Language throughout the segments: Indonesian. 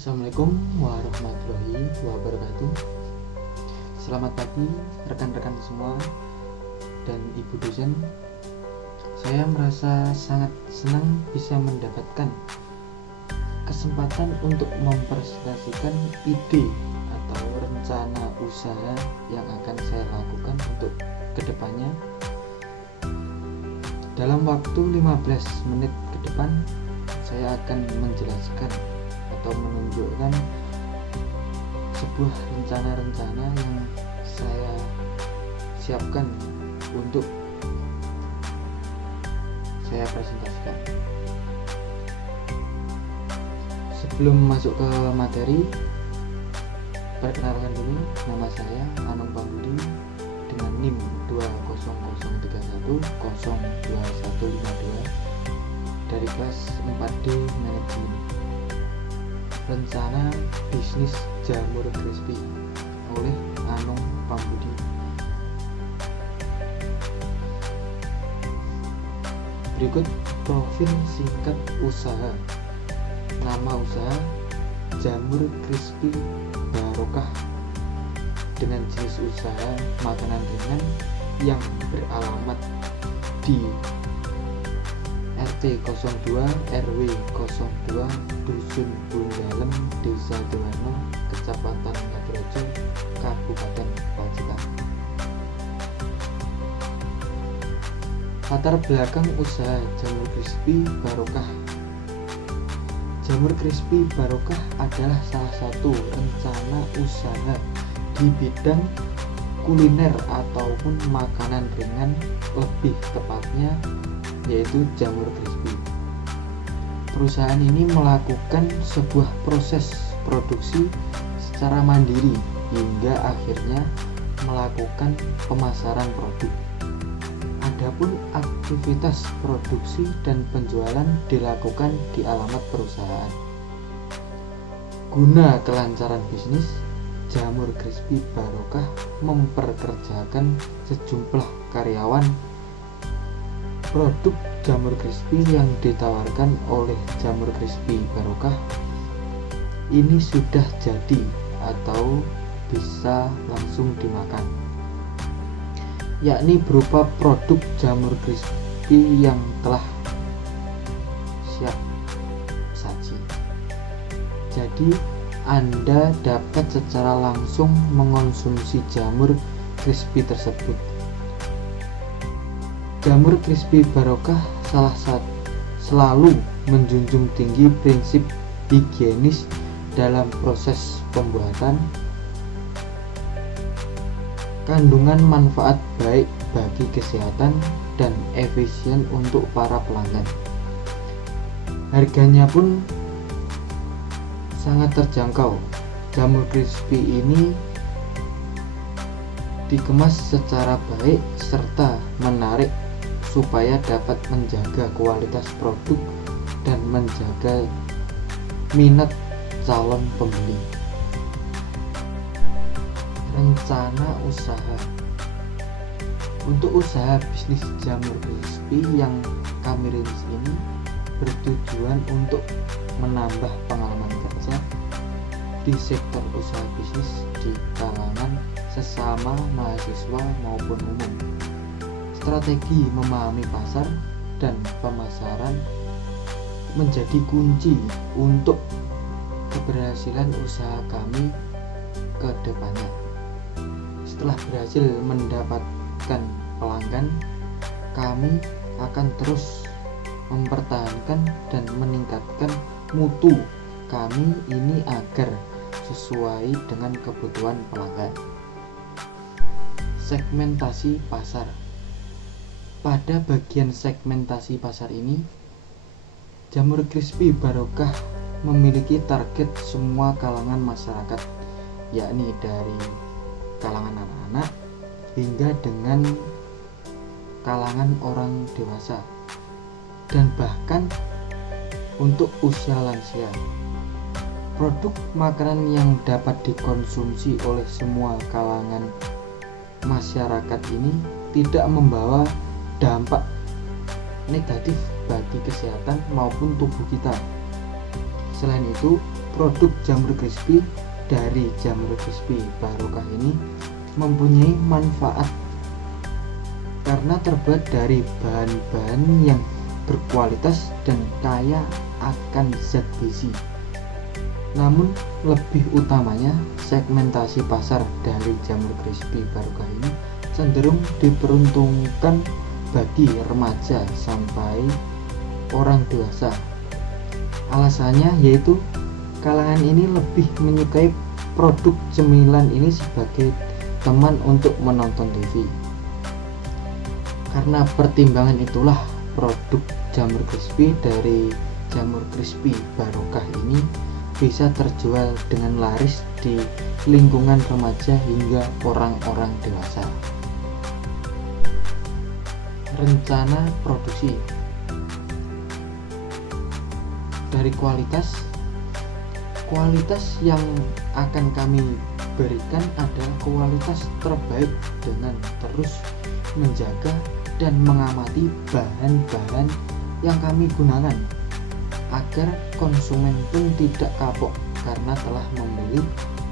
Assalamualaikum warahmatullahi wabarakatuh. Selamat pagi rekan-rekan semua dan ibu dosen. Saya merasa sangat senang bisa mendapatkan kesempatan untuk mempresentasikan ide atau rencana usaha yang akan saya lakukan untuk kedepannya. Dalam waktu 15 menit ke depan saya akan menjelaskan atau menunjukkan sebuah rencana-rencana yang saya siapkan untuk saya presentasikan. Sebelum masuk ke materi, perkenalkan dulu, nama saya Anung Pambudi dengan NIM 20031022152 dari kelas 4D Manajemen. Rencana bisnis jamur crispy oleh Anung Pambudi. Berikut profil singkat usaha. Nama usaha Jamur Crispy Barokah, dengan jenis usaha makanan ringan yang beralamat di RT 02 RW 02 Dusun Bundalem, Desa Dewarno, Kecamatan Ngadirejo, Kabupaten Pacitan. Latar belakang usaha Jamur Crispy Barokah. Jamur Crispy Barokah adalah salah satu rencana usaha di bidang kuliner ataupun makanan ringan, lebih tepatnya yaitu jamur crispy. Perusahaan ini melakukan sebuah proses produksi secara mandiri hingga akhirnya melakukan pemasaran produk. Adapun aktivitas produksi dan penjualan dilakukan di alamat perusahaan. Guna kelancaran bisnis, Jamur Crispy Barokah memperkerjakan sejumlah karyawan. Produk jamur crispy yang ditawarkan oleh Jamur Crispy Barokah ini sudah jadi atau bisa langsung dimakan, yakni berupa produk jamur crispy yang telah siap saji. Jadi Anda dapat secara langsung mengonsumsi jamur crispy tersebut. Jamur Crispy Barokah selalu menjunjung tinggi prinsip higienis dalam proses pembuatan. Kandungan manfaat baik bagi kesehatan dan efisien untuk para pelanggan. Harganya pun sangat terjangkau. Jamur crispy ini dikemas secara baik serta menarik supaya dapat menjaga kualitas produk dan menjaga minat calon pembeli. Rencana usaha. Untuk usaha bisnis jamur crispy yang kami rintis ini bertujuan untuk menambah pengalaman kerja di sektor usaha bisnis di kalangan sesama mahasiswa maupun umum. Strategi memahami pasar dan pemasaran menjadi kunci untuk keberhasilan usaha kami ke depannya. Setelah berhasil mendapatkan pelanggan, kami akan terus mempertahankan dan meningkatkan mutu kami ini agar sesuai dengan kebutuhan pelanggan. Segmentasi pasar. Pada bagian segmentasi pasar ini, Jamur Crispy Barokah memiliki target semua kalangan masyarakat, yakni dari kalangan anak-anak hingga dengan kalangan orang dewasa dan bahkan untuk usia lansia. Produk makanan yang dapat dikonsumsi oleh semua kalangan masyarakat ini tidak membawa dampak negatif bagi kesehatan maupun tubuh kita. Selain itu, produk jamur crispy dari jamur crispy barokah ini mempunyai manfaat karena terbuat dari bahan-bahan yang berkualitas dan kaya akan zat gizi. Namun lebih utamanya segmentasi pasar dari jamur crispy barokah ini cenderung diperuntukkan bagi remaja sampai orang dewasa. Alasannya yaitu kalangan ini lebih menyukai produk cemilan ini sebagai teman untuk menonton TV. Karena pertimbangan itulah produk jamur crispy dari jamur crispy barokah ini bisa terjual dengan laris di lingkungan remaja hingga orang-orang dewasa. Rencana produksi. Dari kualitas yang akan kami berikan adalah kualitas terbaik dengan terus menjaga dan mengamati bahan-bahan yang kami gunakan agar konsumen pun tidak kapok karena telah memilih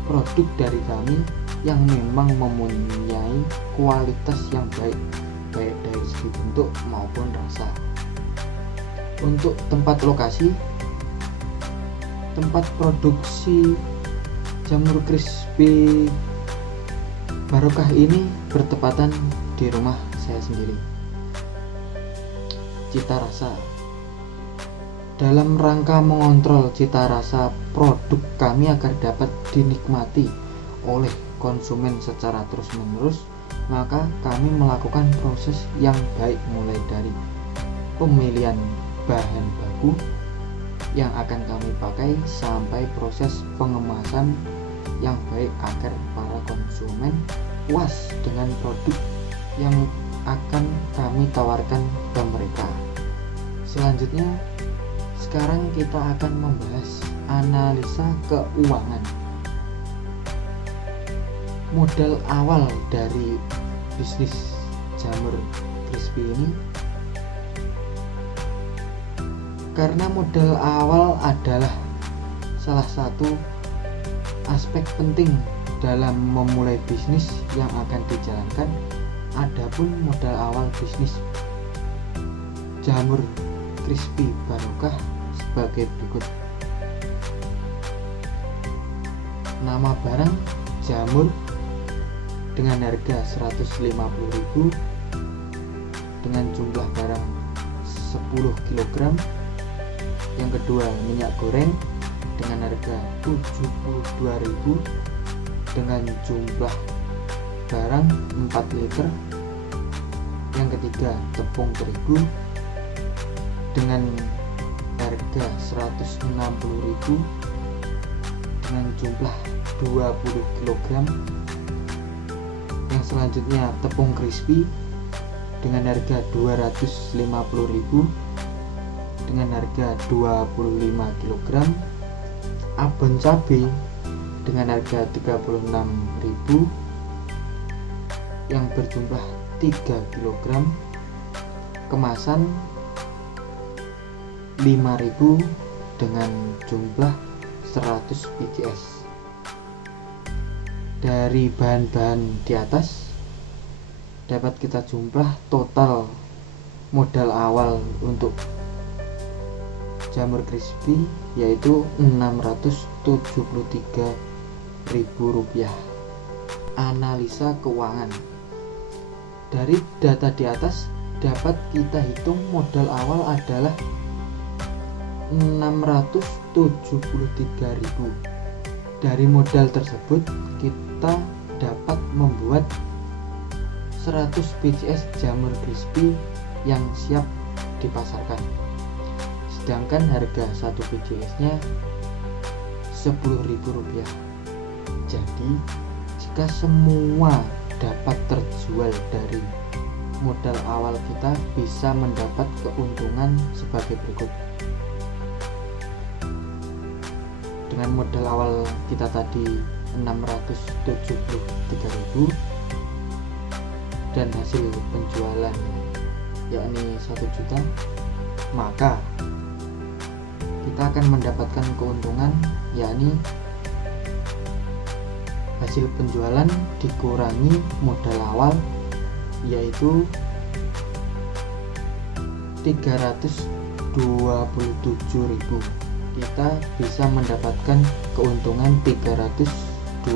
produk dari kami yang memang mempunyai kualitas yang baik dari segi bentuk maupun rasa. Untuk tempat lokasi, tempat produksi jamur crispy barokah ini bertepatan di rumah saya sendiri. Cita rasa. Dalam rangka mengontrol cita rasa produk kami agar dapat dinikmati oleh konsumen secara terus-menerus, maka kami melakukan proses yang baik mulai dari pemilihan bahan baku yang akan kami pakai sampai proses pengemasan yang baik agar para konsumen puas dengan produk yang akan kami tawarkan ke mereka. Selanjutnya, sekarang kita akan membahas analisa keuangan. Modal awal dari bisnis jamur crispy ini, karena modal awal adalah salah satu aspek penting dalam memulai bisnis yang akan dijalankan. Adapun modal awal bisnis jamur crispy barokah sebagai berikut. Nama barang jamur dengan harga 150.000 dengan jumlah barang 10 kg. Yang kedua, minyak goreng dengan harga 72.000 dengan jumlah barang 4 liter. Yang ketiga, tepung terigu dengan harga 160.000 dengan jumlah 20 kg. Yang selanjutnya, tepung crispy dengan harga 250.000 dengan harga 25 kg. Abon cabai dengan harga 36.000 yang berjumlah 3 kg. Kemasan 5.000 dengan jumlah 100 pcs. Dari bahan-bahan di atas dapat kita jumlah total modal awal untuk jamur crispy yaitu Rp673.000. Analisa keuangan. Dari data di atas dapat kita hitung modal awal adalah 673.000. Dari modal tersebut kita dapat membuat 100 pcs jamur crispy yang siap dipasarkan. Sedangkan harga 1 pcs nya Rp10.000. Jadi jika semua dapat terjual dari modal awal, kita bisa mendapat keuntungan sebagai berikut. Dengan modal awal kita tadi 673.000 dan hasil penjualan yakni 1 juta, maka kita akan mendapatkan keuntungan, yakni hasil penjualan dikurangi modal awal, yaitu 327.000. Kita bisa mendapatkan keuntungan 327.000,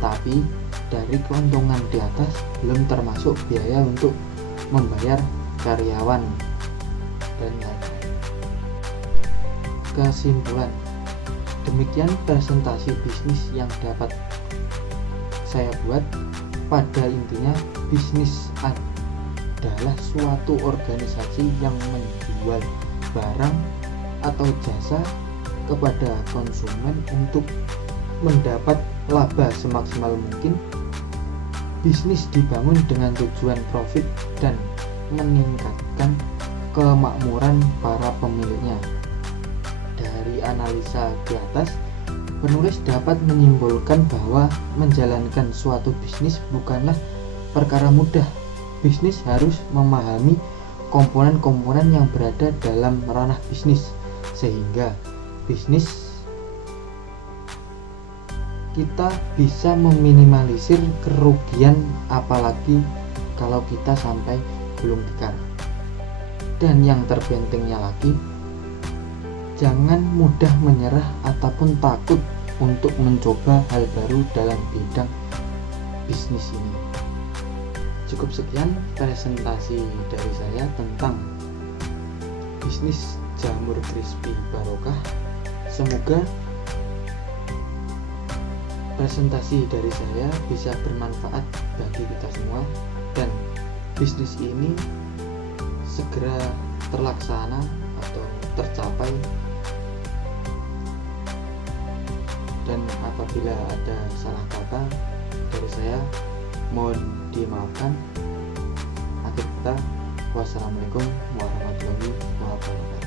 tapi dari keuntungan di atas belum termasuk biaya untuk membayar karyawan dan lain-lain. Kesimpulan, demikian presentasi bisnis yang dapat saya buat. Pada intinya, bisnis adalah suatu organisasi yang menjual barang atau jasa kepada konsumen untuk mendapat laba semaksimal mungkin. Bisnis dibangun dengan tujuan profit dan meningkatkan kemakmuran para pemiliknya. Dari analisa di atas, penulis dapat menyimpulkan bahwa menjalankan suatu bisnis bukanlah perkara mudah. Bisnis harus memahami komponen-komponen yang berada dalam ranah bisnis, sehingga bisnis kita bisa meminimalisir kerugian, apalagi kalau kita sampai gulung tikar. Dan yang terpentingnya lagi, jangan mudah menyerah ataupun takut untuk mencoba hal baru dalam bidang bisnis ini. Cukup sekian presentasi dari saya tentang bisnis jamur crispy barokah. Semoga presentasi dari saya bisa bermanfaat bagi kita semua dan bisnis ini segera terlaksana atau tercapai. Dan apabila ada salah kata dari saya, mohon dimaafkan. Akhir kata, wassalamualaikum warahmatullahi wabarakatuh.